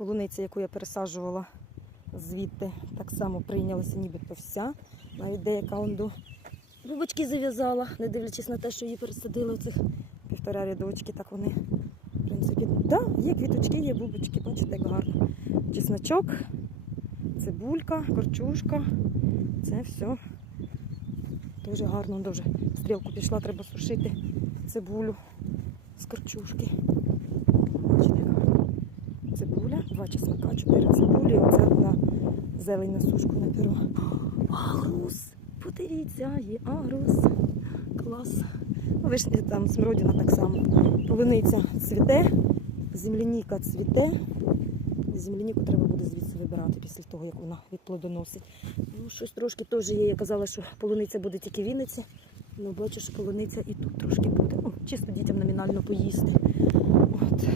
Полуниця, яку я пересаджувала звідти, так само прийнялася нібито вся. Навіть деяка онду бубочки зав'язала, не дивлячись на те, що її пересадили оцих півтора рядочки, так вони, в принципі, да, є квіточки, є бубочки, бачите, як гарно. Чесночок, цибулька, корчушка. Це все дуже гарно, дуже стрілку пішла, треба сушити цибулю з корчушки. Цибуля, два чеснока, чотири цибулі, оце на зелень на сушку на перо. Агрус! Подивіться, є агрус. Клас. Ви ж там смородина так само. Полуниця цвіте, земляніка цвіте. Земляніку треба буде звідси вибирати після того, як вона відплодоносить. Ну, щось трошки теж є. Я казала, що полуниця буде тільки в Вінниці. Ну, бачу, що полуниця і тут трошки буде. Ну, чисто дітям номінально поїсти. От.